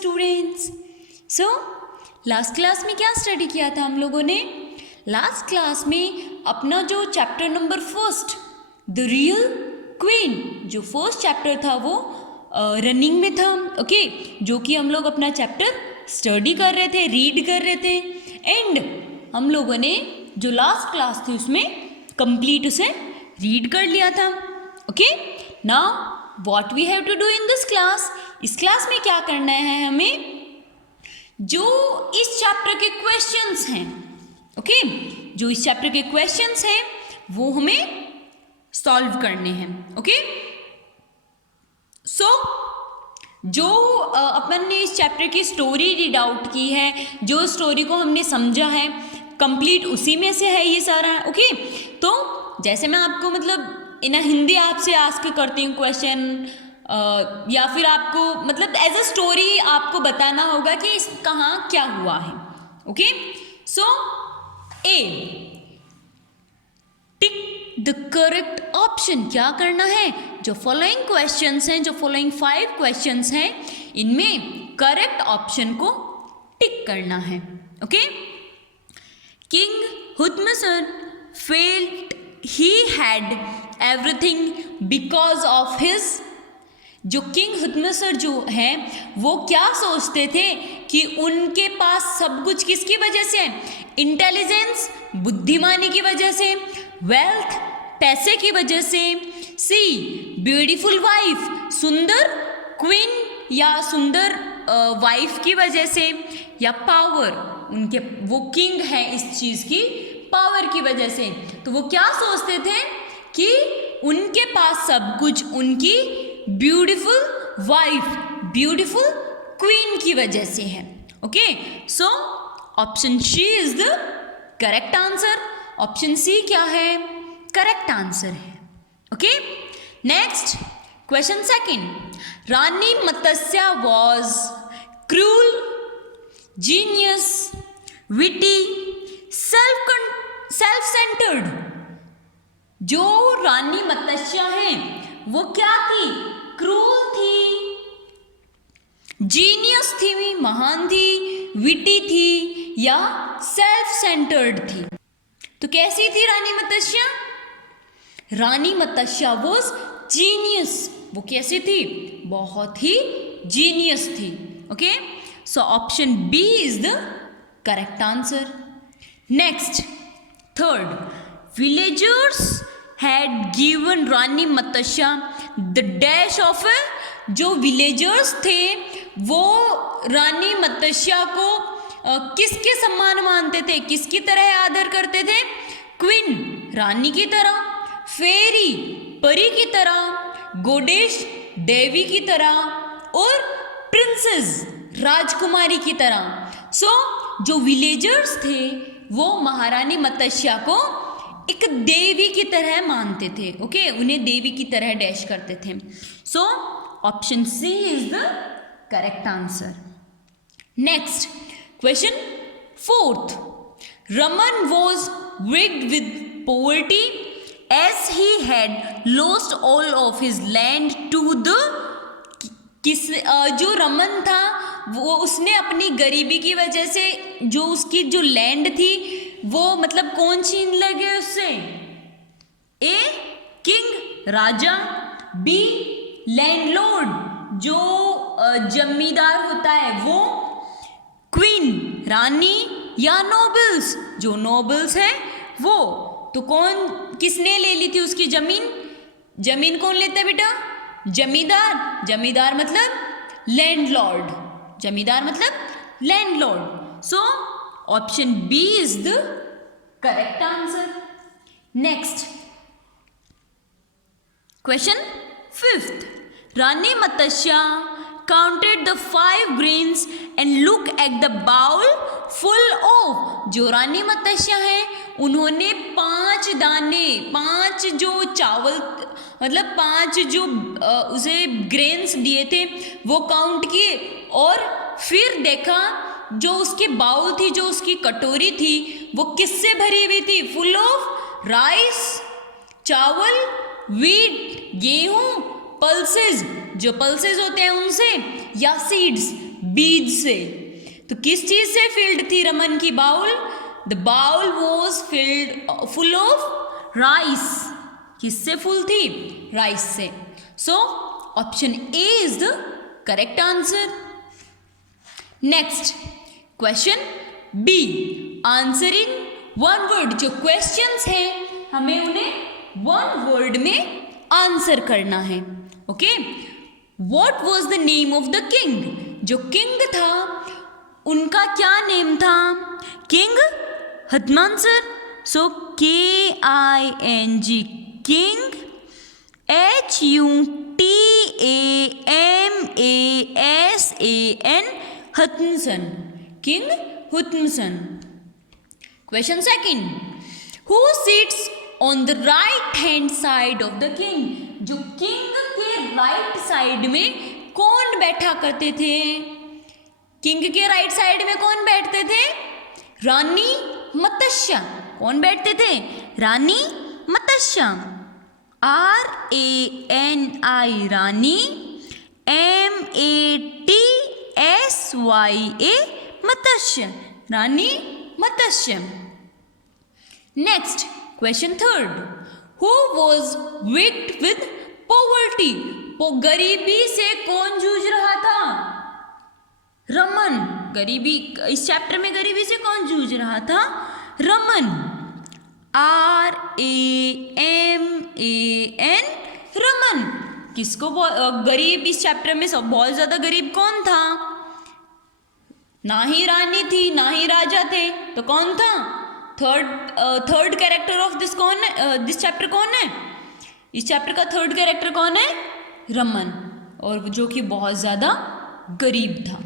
Students. So last class में क्या study किया था हम लोगों ने? लास्ट क्लास में अपना जो chapter number first the real queen, जो फर्स्ट चैप्टर था वो रनिंग में था, ओके, जो कि हम लोग अपना चैप्टर स्टडी कर रहे थे, रीड कर रहे थे, एंड हम लोगों ने जो लास्ट क्लास थी उसमें कंप्लीट उसे रीड कर लिया था। Okay, now what we have to do in this class? इस क्लास में क्या करना है हमें? जो इस चैप्टर के क्वेश्चंस हैं, ओके, जो इस चैप्टर के क्वेश्चंस हैं वो हमें सॉल्व करने हैं। ओके, सो जो अपन ने इस चैप्टर की स्टोरी रीड आउट की है, जो स्टोरी को हमने समझा है, कंप्लीट उसी में से है ये सारा। ओके, तो जैसे मैं आपको मतलब इन हिंदी आपसे आस्क करती हूँ क्वेश्चन, या फिर आपको मतलब एज अ स्टोरी आपको बताना होगा कि इस कहाँ क्या हुआ है। Okay, so A, tick the correct option. क्या करना है? जो फॉलोइंग क्वेश्चंस हैं, जो फॉलोइंग 5 क्वेश्चंस हैं, इनमें करेक्ट ऑप्शन को टिक करना है। Okay, king Hutamasan felt he had everything because of his. जो किंग हुतमसर जो है वो क्या सोचते थे कि उनके पास सब कुछ किसकी वजह से है? इंटेलिजेंस, बुद्धिमानी की वजह से, वेल्थ, पैसे की वजह से, सी ब्यूटीफुल वाइफ, सुंदर क्वीन या सुंदर वाइफ की वजह से, या पावर, उनके वो किंग है इस चीज़ की पावर की वजह से। तो वो क्या सोचते थे कि उनके पास सब कुछ उनकी ब्यूटीफुल वाइफ, ब्यूटीफुल क्वीन की वजह से है। Okay, so option C is the correct answer. Option C क्या है? करेक्ट आंसर है। Okay, next question second, Rani Matsya was cruel, genius, witty, self centred. जो रानी मत्स्या है वो क्या थी? क्रूल थी, जीनियस थी, महान थी, विटी थी, या सेल्फ सेंटर्ड थी। तो कैसी थी रानी मत्स्या? रानी मत्स्या वॉज जीनियस। वो कैसी थी? बहुत ही जीनियस थी। Okay, so option B is the correct answer. Next third, villagers had given Rani Matsya the dash of a। जो विलेजर्स थे वो रानी मत्स्या को किसके सम्मान मानते थे, किसकी तरह आदर करते थे? क्वीन, रानी की तरह, फेरी, परी की तरह, गोडेश, देवी की तरह, और प्रिंसेस, राजकुमारी की तरह। सो जो विलेजर्स थे वो महारानी मत्स्या को एक देवी की तरह मानते थे। ओके, उन्हें देवी की तरह डैश करते थे। So option C is the correct answer. Next question fourth, Raman was wicked with poverty as he had lost all of his land to the. जो रमन था वो उसने अपनी गरीबी की वजह से जो उसकी जो लैंड थी वो मतलब कौन छीन लगे उससे? ए, किंग, राजा, बी, लैंडलॉर्ड, जो जमींदार होता है वो, क्वीन, रानी, या नोबल्स, जो नोबल्स है वो। तो कौन, किसने ले ली थी उसकी जमीन? जमीन कौन लेता है बेटा? जमींदार। जमींदार मतलब लैंडलॉर्ड, जमींदार मतलब landlord. So option B is the correct answer. Next question fifth, Rani Matsya counted the 5 grains and look at the bowl full of. जो रानी मत्स्या है उन्होंने 5 दाने, 5 जो चावल मतलब 5 जो उसे ग्रेन्स दिए थे वो काउंट किए, और फिर देखा जो उसके बाउल थी, जो उसकी कटोरी थी वो किससे भरी हुई थी? फुल ऑफ राइस, चावल, वीट, गेहूं, पल्सेस, जो पल्सेस होते हैं उनसे, या सीड्स, बीज से। तो किस चीज से फिल्ड थी रमन की bowl? The bowl was filled full of rice. किससे फुल थी? राइस से। So option A is the correct answer. Next question B, answer in one word. जो क्वेश्चंस हैं हमें उन्हें वन वर्ड में आंसर करना है। Okay, what was the name of the king? जो किंग था उनका क्या नेम था? King Hutamasan. So KING, king. HUTAMASAN, Hutamasan, king Hutamasan. Question second, who sits on the right hand side of the king? जो king के राइट साइड में कौन बैठा करते थे? किंग के राइट साइड में कौन बैठते थे? रानी मत्स्य। कौन बैठते थे? रानी मत्स्य। RANI, Rani. MATSYA, Matsya, Rani Matsya. Next question third, who was wicked with poverty? गरीबी से कौन जूझ रहा था? रमन। गरीबी, इस चैप्टर में गरीबी से कौन जूझ रहा था? रमन। RAMAN, रमन। किसको गरीब, इस चैप्टर में सब बहुत ज्यादा गरीब कौन था? ना ही रानी थी ना ही राजा थे, तो कौन था? थर्ड कैरेक्टर ऑफ दिस कौन है? दिस चैप्टर कौन है? इस चैप्टर का थर्ड कैरेक्टर कौन है? रमन, और जो कि बहुत ज्यादा गरीब था।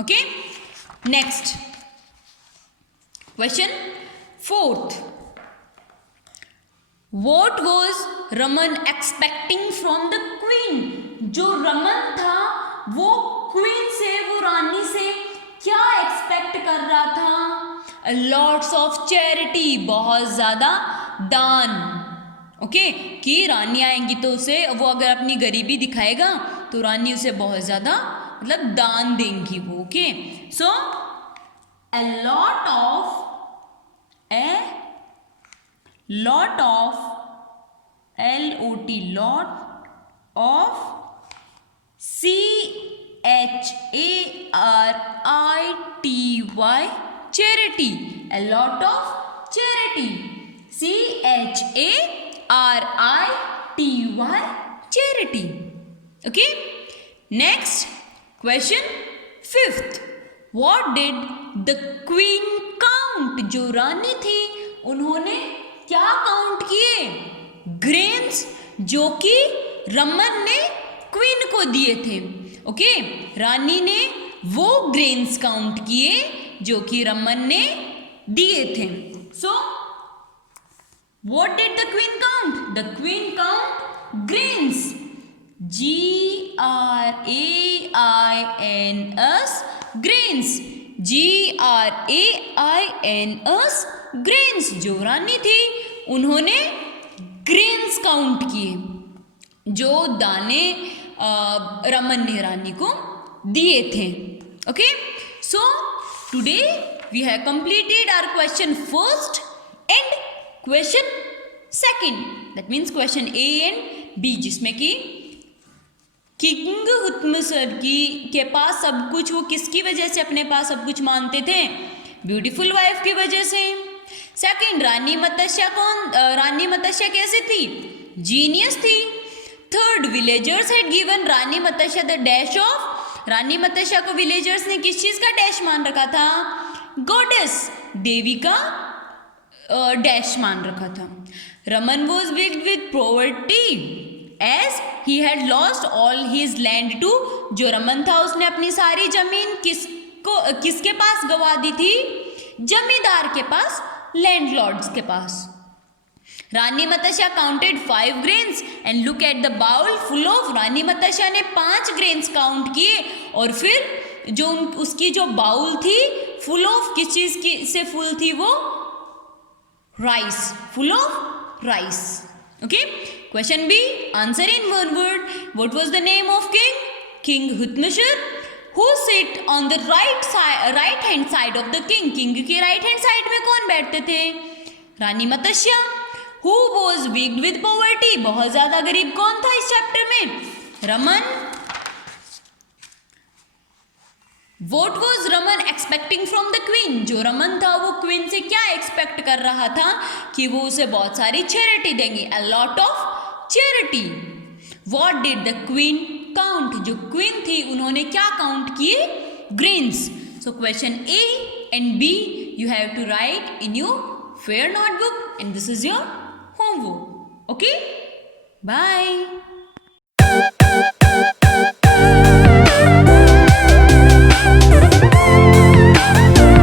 Okay, next question fourth, what was Raman expecting from the queen? जो रमन था वो क्वीन से, वो रानी से क्या एक्सपेक्ट कर रहा था? लॉट्स ऑफ चैरिटी, बहुत ज्यादा दान। ओके, कि रानी आएंगी तो उसे, वो अगर अपनी गरीबी दिखाएगा तो रानी उसे बहुत ज्यादा मतलब दान देंगी वो। Okay, so a lot of LOT, lot of CHARITY, charity, a lot of charity, CHARITY, charity. Okay, next question fifth, what did the queen count? जो रानी थी उन्होंने क्या काउंट किए? ग्रेन्स, जो कि रमन ने क्वीन को दिए थे। ओके, रानी ने वो ग्रेन्स काउंट किए जो कि रमन ने दिए थे। So what did the queen count? The queen count grains, GRAINS, grains, GRAINS, grains. जो रानी थी उन्होंने ग्रेन्स काउंट किए, जो दाने रमन ने रानी को दिए थे। Okay, so today we have completed our question first and question second, that means question A and B, जिसमें कि किंग हुतमसर के पास सब कुछ, वो किसकी वजह से अपने पास सब कुछ मानते थे? ब्यूटीफुल वाइफ की वजह से। सेकंड, रानी मत्स्य कैसी थी? जीनियस थी। Third, villagers had given Rani Matsya the dash of, Rani Matsya को विलेजर्स ने किस चीज का डैश मान रखा था? गॉडेस, देवी का डैश मान रखा था। Raman was wicked with poverty as he had lost all his land to, जो रमन था उसने अपनी सारी जमीन किसके पास गवा दी थी? जमींदार के पास, लैंडलॉर्ड्स के पास। Rani Matsya counted 5 grains and look at the bowl full of, Rani Matsya ने 5 ग्रेन्स काउंट किए और फिर जो उसकी जो बाउल थी फुल ऑफ किस चीज की से फुल थी? वो rice, full of rice. Okay, question B, answer in one word, what was the name of king? King Hutamasan. Who sit on the right hand side of the king, king के right hand side में कौन बैठते थे? Rani Matsya. Who was wicked with poverty, बहुत ज्यादा गरीब कौन था इस चैप्टर में? Raman. What was Raman expecting from the queen, जो रमन था वो क्वीन से क्या एक्सपेक्ट कर रहा था कि वो उसे बहुत सारी चैरिटी देंगे, a lot of charity. What did the queen count, जो क्वीन थी उन्होंने क्या काउंट किए? Grains. So question A and B you have to write in your fair notebook and this is your homework. Okay, bye.